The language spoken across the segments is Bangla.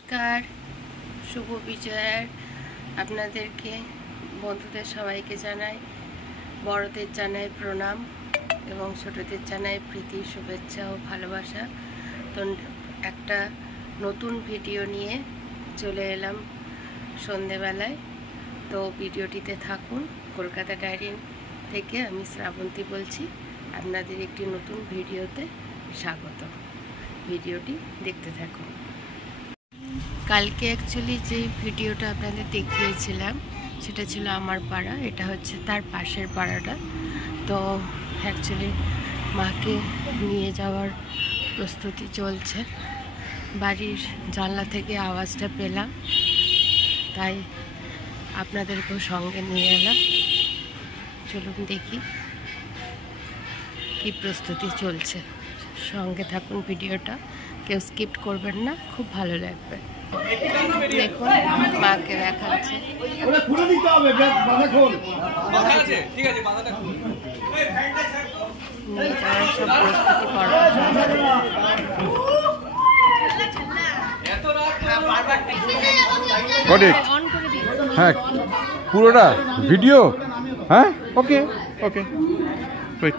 নমস্কার, শুভ বিজয়ার আপনাদেরকে বন্ধুদের সবাইকে জানাই, বড়দের জানাই প্রণাম এবং ছোটদের জানাই প্রীতি, শুভেচ্ছা ও ভালোবাসা। তো একটা নতুন ভিডিও নিয়ে চলে এলাম সন্ধেবেলায়। তো ভিডিওটিতে থাকুন। কলকাতা ডায়েরি থেকে আমি শ্রাবন্তী বলছি। আপনাদের একটি নতুন ভিডিওতে স্বাগত। ভিডিওটি দেখতে থাকুন। কালকে অ্যাকচুয়ালি যে ভিডিওটা আপনাদের দেখিয়েছিলাম সেটা ছিল আমার পাড়া, এটা হচ্ছে তার পাশের পাড়াটা। তো অ্যাকচুয়ালি মাকে নিয়ে যাওয়ার প্রস্তুতি চলছে। বাড়ির জানলা থেকে আওয়াজটা পেলাম, তাই আপনাদেরকেও সঙ্গে নিয়ে এলাম। চলুন দেখি কি প্রস্তুতি চলছে। সঙ্গে থাকুন, ভিডিওটা কেউ স্কিপ করবেন না, খুব ভালো লাগবে। দেখুন মাকে দেখাচ্ছে। নিয়ে যাওয়ার সব প্রস্তুতি করা হ্যাঁ, পুরোটা ভিডিও। হ্যাঁ, ওকে ওকে, ওয়েট।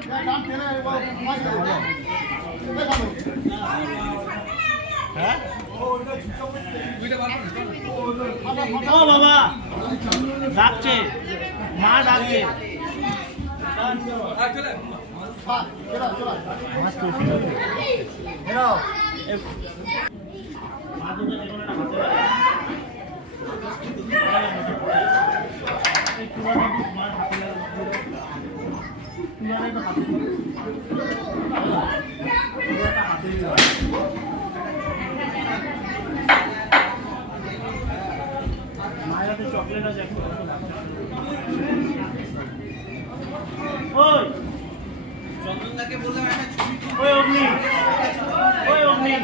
ও বাবা ডাকছে, মা ডাকছে। চকলেট আছে। ওই চন্দনদাকে বললাম একটা ছবি। ওই অগ্নি, ওই অগ্নি।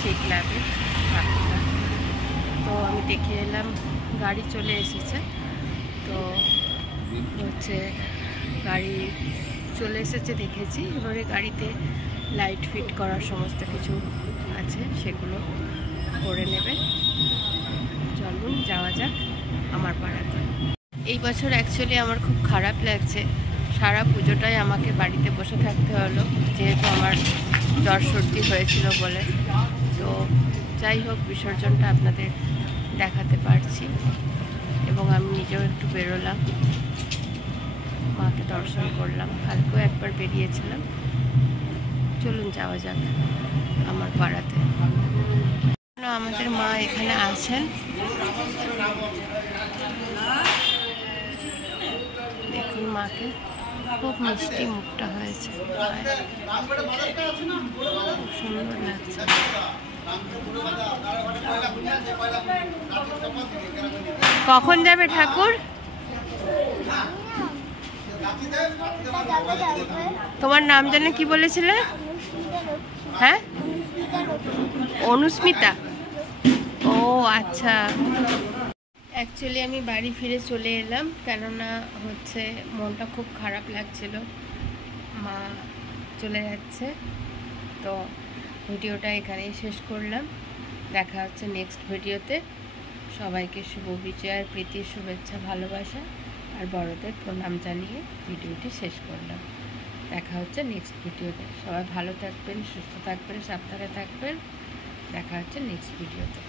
সেই ক্লাবের ঠাকুরটা। তো আমি দেখে এলাম, গাড়ি চলে এসেছে। তো হচ্ছে গাড়ি চলে এসেছে দেখেছি। এবারে গাড়িতে লাইট ফিট করার সমস্ত কিছু আছে, সেগুলো করে নেবে। চলুন যাওয়া যাক আমার পাড়াতে। এই বছর অ্যাকচুয়ালি আমার খুব খারাপ লাগছে, সারা পুজোটাই আমাকে বাড়িতে বসে থাকতে হলো, যেহেতু আমার জ্বর সর্দি হয়েছিল বলে। তো যাই হোক, বিসর্জনটা আপনাদের দেখাতে পারছি এবং আমি নিজেও একটু বেরোলাম, মাকে দর্শন করলাম। কালকেও একবার বেরিয়েছিলাম। চলুন যাওয়া যাক আমার পাড়াতে। আমাদের মা এখানে আছেন, দেখুন মাকে, খুব মিষ্টি মুখটা হয়েছে, খুব সুন্দর লাগছে। কখন যাবে ঠাকুর? তোমার নাম যেন কি বলেছিলে? হ্যাঁ, অনুস্মিতা। ও আচ্ছা। অ্যাকচুয়ালি আমি বাড়ি ফিরে চলে এলাম, কেননা হচ্ছে মনটা খুব খারাপ লাগছিল, মা চলে যাচ্ছে। তো ভিডিওটা এখানেই শেষ করলাম। দেখা হচ্ছে নেক্সট ভিডিওতে। সবাইকে শুভ বিজয়ার প্রীতি, শুভেচ্ছা, ভালোবাসা আর বড়দের প্রণাম জানিয়ে ভিডিওটি শেষ করলাম। দেখা হচ্ছে নেক্সট ভিডিওতে। সবাই ভালো থাকবেন, সুস্থ থাকবেন, সাবধানে থাকবেন। দেখা হচ্ছে নেক্সট ভিডিওতে।